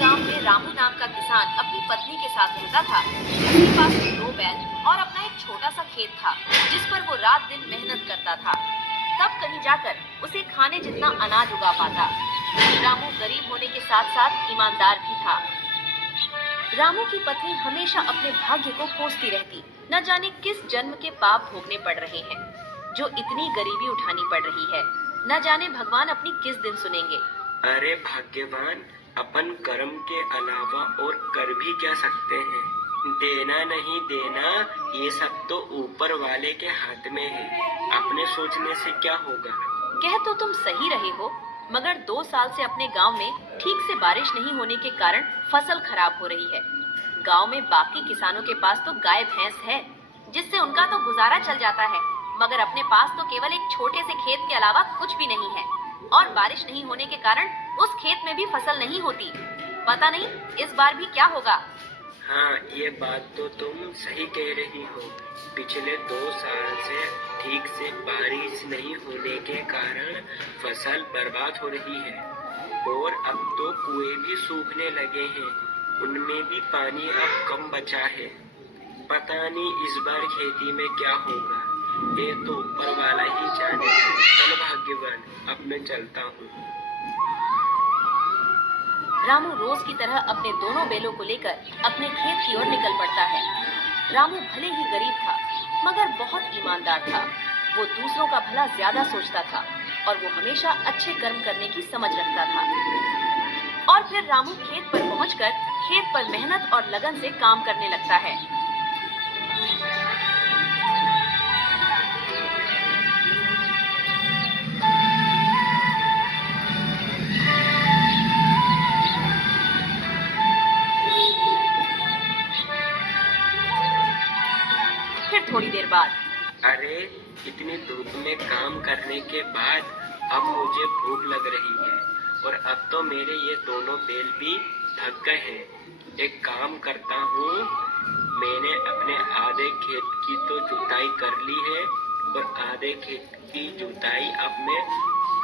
गांव में रामू नाम का किसान अपनी पत्नी के साथ रहता था। उसके पास 2 बैल और अपना एक छोटा सा खेत था, जिस पर वो रात दिन मेहनत करता था। तब कहीं जाकर उसे खाने जितना अनाज उगा पाता। रामू गरीब होने के साथ साथ ईमानदार भी था। रामू की पत्नी हमेशा अपने भाग्य को कोसती रहती। न जाने किस जन्म के पाप भोगने पड़ रहे हैं, जो इतनी गरीबी उठानी पड़ रही है। न जाने भगवान अपनी किस दिन सुनेंगे। अरे भाग्यवान, अपन कर्म के अलावा और कर भी क्या सकते हैं? देना नहीं देना ये सब तो ऊपर वाले के हाथ में है। अपने सोचने से क्या होगा? कह तो तुम सही रहे हो, मगर 2 साल से अपने गांव में ठीक से बारिश नहीं होने के कारण फसल खराब हो रही है। गांव में बाकी किसानों के पास तो गाय भैंस है, जिससे उनका तो गुजारा चल जाता है, मगर अपने पास तो केवल एक छोटे से खेत के अलावा कुछ भी नहीं है। और बारिश नहीं होने के कारण उस खेत में भी फसल नहीं होती। पता नहीं इस बार भी क्या होगा। हाँ, ये बात तो तुम सही कह रही हो। पिछले 2 साल से ठीक से बारिश नहीं होने के कारण फसल बर्बाद हो रही है। और अब तो कुएं भी सूखने लगे हैं, उनमें भी पानी अब कम बचा है। पता नहीं इस बार खेती में क्या होगा, ये तो ऊपर वाला ही जाने। चलो भाग्यवान, अब मैं चलता हूँ। रामू रोज की तरह अपने दोनों बैलों को लेकर अपने खेत की ओर निकल पड़ता है। रामू भले ही गरीब था, मगर बहुत ईमानदार था। वो दूसरों का भला ज्यादा सोचता था और वो हमेशा अच्छे कर्म करने की समझ रखता था। और फिर रामू खेत पर पहुंचकर खेत पर मेहनत और लगन से काम करने लगता है। फिर थोड़ी देर बाद अरे, इतनी धूप में काम करने के बाद अब मुझे भूख लग रही है, और अब तो मेरे ये दोनों बैल भी थक गए हैं। एक काम करता हूँ, मैंने अपने आधे खेत की तो जुताई कर ली है, और आधे खेत की जुताई अब मैं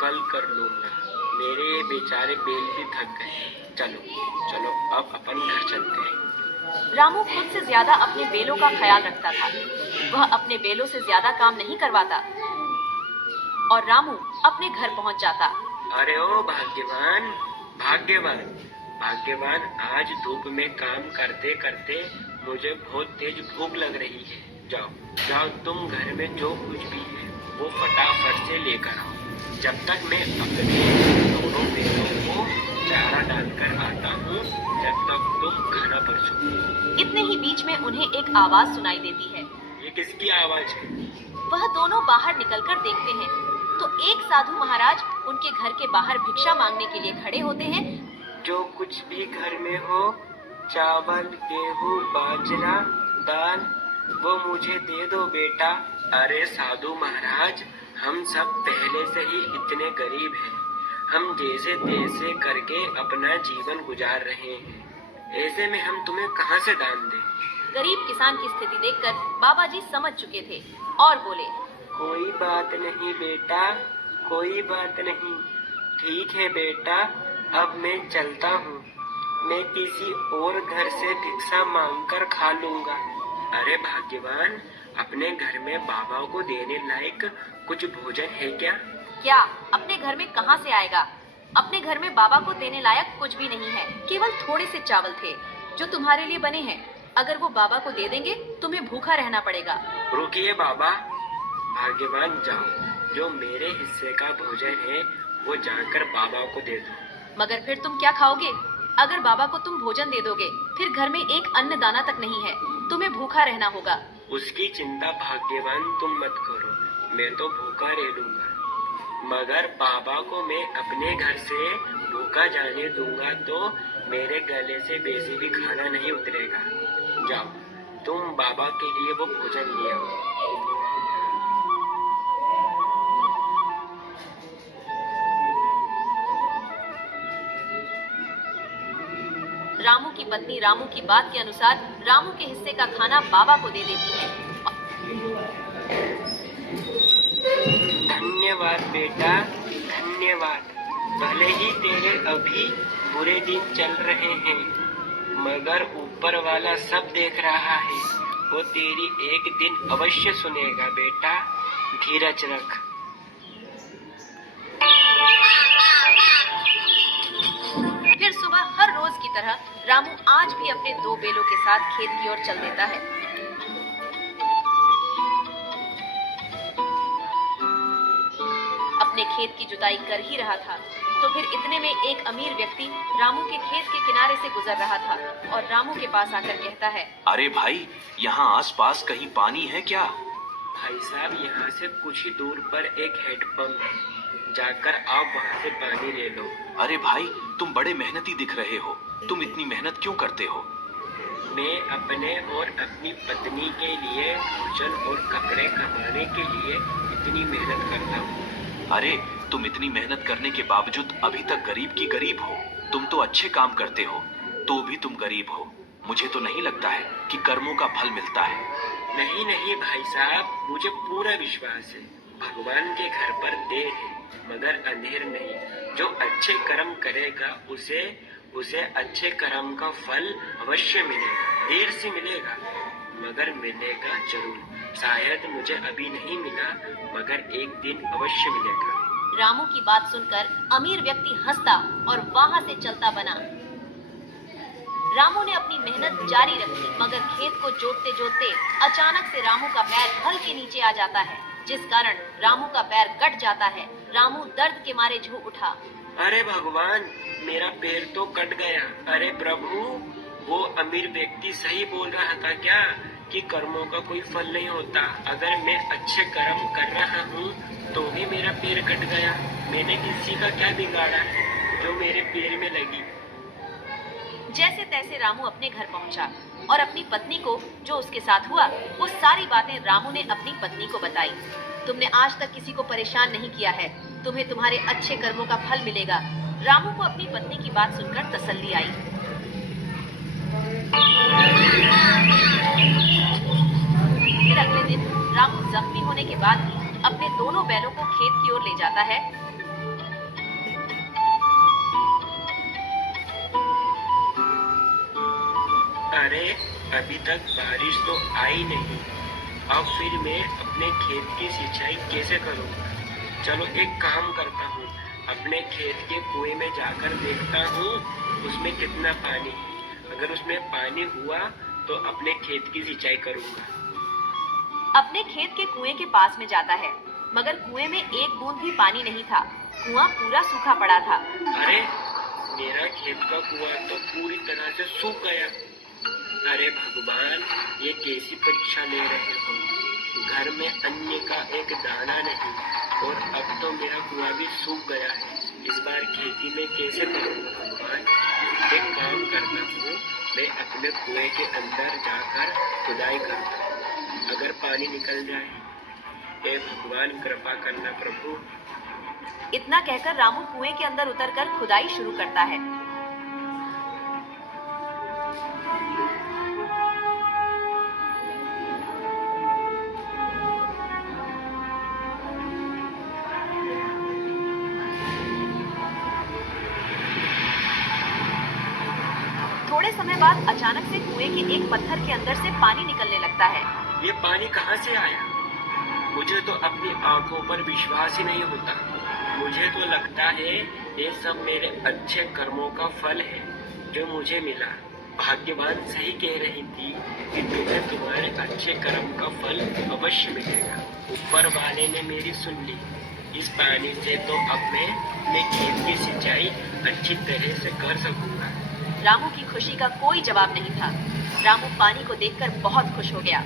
कल कर लूंगा। मेरे ये बेचारे बैल भी थक गए। चलो चलो, अब अपन घर चलते हैं। रामू खुद से ज्यादा अपने बैलों का ख्याल रखता था। वह अपने बैलों से ज्यादा काम नहीं करवाता और रामू अपने घर पहुंच जाता। अरे ओ भाग्यवान, भाग्यवान, भाग्यवान, आज धूप में काम करते करते मुझे बहुत तेज भूख लग रही है। जाओ जाओ, तुम घर में जो कुछ भी है वो फटाफट से लेकर आओ। जब तक मैं अपने दोनों बैलों को चारा डालकर आता हूँ, जब तक तुम खाना परसो। इतने ही बीच में उन्हें एक आवाज सुनाई देती है। ये किसकी आवाज है? वह दोनों बाहर निकलकर देखते हैं तो एक साधु महाराज उनके घर के बाहर भिक्षा मांगने के लिए खड़े होते हैं। जो कुछ भी घर में हो, चावल, गेहूँ, बाजरा, दाल, वो मुझे दे दो बेटा। अरे साधु महाराज, हम सब पहले से ही इतने गरीब हैं। हम जैसे तैसे करके अपना जीवन गुजार रहे हैं। ऐसे में हम तुम्हें कहाँ से दान दें? गरीब किसान की स्थिति देखकर बाबा जी समझ चुके थे और बोले, कोई बात नहीं बेटा, कोई बात नहीं। ठीक है बेटा, अब मैं चलता हूँ। मैं किसी और घर से भिक्षा मांगकर खा लूंगा। अरे भाग्यवान, अपने घर में बाबा को देने लायक कुछ भोजन है क्या? क्या अपने घर में कहाँ से आएगा? अपने घर में बाबा को देने लायक कुछ भी नहीं है। केवल थोड़े से चावल थे जो तुम्हारे लिए बने हैं। अगर वो बाबा को दे देंगे तुम्हें भूखा रहना पड़ेगा। रुकिए बाबा, भाग्यवान जाओ, जो मेरे हिस्से का भोजन है वो जाकर बाबा को दे दो। मगर फिर तुम क्या खाओगे? अगर बाबा को तुम भोजन दे दोगे फिर घर में एक अन्न दाना तक नहीं है, तुम्हें भूखा रहना होगा। उसकी चिंता भाग्यवान तुम मत करो, मैं तो भूखा रह लूंगा। मगर बाबा को मैं अपने घर से भूखा जाने दूंगा तो मेरे गले से वैसे भी खाना नहीं उतरेगा। जाओ, तुम बाबा के लिए वो भोजन ले आओ। रामू की पत्नी रामू की बात के अनुसार रामू के हिस्से का खाना बाबा को दे देती है। धन्यवाद बेटा, धन्यवाद। भले ही तेरे अभी बुरे दिन चल रहे हैं, मगर ऊपर वाला सब देख रहा है। वो तेरी एक दिन अवश्य सुनेगा बेटा, धीरज रख। फिर सुबह हर रोज की तरह रामू आज भी अपने 2 बेलों के साथ खेत की ओर चल देता है। अपने खेत की जुताई कर ही रहा था तो फिर इतने में एक अमीर व्यक्ति रामू के खेत के किनारे से गुजर रहा था और रामू के पास आकर कहता है, अरे भाई, यहाँ आसपास कहीं पानी है क्या? भाई साहब, यहाँ से कुछ ही दूर पर एक हैंडपंप है, जाकर आप वहाँ से पानी ले लो। अरे भाई, तुम बड़े मेहनती दिख रहे हो। तुम इतनी मेहनत क्यों करते हो? मैं अपने और अपनी पत्नी के लिए भोजन और कपड़े कमाने के लिए इतनी मेहनत करता हूँ। अरे, तुम इतनी मेहनत करने के बावजूद अभी तक गरीब की गरीब हो। तुम तो अच्छे काम करते हो, तो भी तुम गरीब हो। मुझे तो नहीं लगता है कि कर्मों का फल मिलता है। नहीं नहीं भाई साहब, मुझे पूरा विश्वास है। भगवान के घर पर देर है मगर अंधेर नहीं। जो अच्छे कर्म करेगा उसे अच्छे कर्म का फल अवश्य मिलेगा। देर से मिलेगा मगर मिलेगा जरूर। शायद मुझे अभी नहीं मिला मगर एक दिन अवश्य मिलेगा। रामू की बात सुनकर अमीर व्यक्ति हंसता और वहां से चलता बना। रामू ने अपनी मेहनत जारी रखी मगर खेत को जोतते जोतते अचानक से रामू का पैर हल के नीचे आ जाता है, जिस कारण रामू का पैर कट जाता है। रामू दर्द के मारे झूम उठा। अरे भगवान, मेरा पैर तो कट गया। अरे प्रभु, वो अमीर व्यक्ति सही बोल रहा था क्या कि कर्मों का कोई फल नहीं होता? अगर मैं अच्छे कर्म कर रहा हूँ तो भी मेरा पैर कट गया। मैंने किसी का क्या बिगाड़ा है जो मेरे पैर में लगी? जैसे तैसे रामू अपने घर पहुंचा और अपनी पत्नी को जो उसके साथ हुआ वो सारी बातें रामू ने अपनी पत्नी को बताई। तुमने आज तक किसी को परेशान नहीं किया है, तुम्हें तुम्हारे अच्छे कर्मों का फल मिलेगा। रामू को अपनी पत्नी की बात सुनकर तसल्ली आई। फिर अगले दिन रामू जख्मी होने के बाद भी अपने दोनों बैलों को खेत की ओर ले जाता है। अरे अभी तक बारिश तो आई नहीं, अब फिर मैं अपने खेत की सिंचाई कैसे करूँगा? चलो एक काम करता हूँ, अपने खेत के कुएं में जाकर देखता हूँ उसमें कितना पानी है। अगर उसमें पानी हुआ तो अपने खेत की सिंचाई करूँगा। अपने खेत के कुएं के पास में जाता है मगर कुएं में एक बूंद भी पानी नहीं था। कुआं पूरा सूखा पड़ा था। अरे मेरा खेत का कुआं तो पूरी तरह से सूख गया। अरे भगवान, ये कैसी परीक्षा ले रहे हो? घर में अन्न का एक दाना नहीं और अब तो मेरा कुआं भी सूख गया है। इस बार खेती में कैसे करूँगा भगवान? एक काम करता हूँ, मैं अपने कुएं के अंदर जाकर खुदाई करता हूँ। अगर पानी निकल जाए, हे भगवान कृपा करना प्रभु। इतना कहकर रामू कुएं के अंदर उतरकर खुदाई शुरू करता है। थोड़े समय बाद अचानक से कुएं के एक पत्थर के अंदर से पानी निकलने लगता है। ये पानी कहाँ से आया? मुझे तो अपनी आंखों पर विश्वास ही नहीं होता। मुझे तो लगता है ये सब मेरे अच्छे कर्मों का फल है जो मुझे मिला। भाग्यवान सही कह रही थी कि तुम्हें तुम्हारे अच्छे कर्म का फल अवश्य मिलेगा। ऊपर वाले ने मेरी सुन ली। इस पानी से तो अब मैं अपने खेत की सिंचाई अच्छी तरह से कर सकूंगा। रामू की खुशी का कोई जवाब नहीं था। रामू पानी को देखकर बहुत खुश हो गया।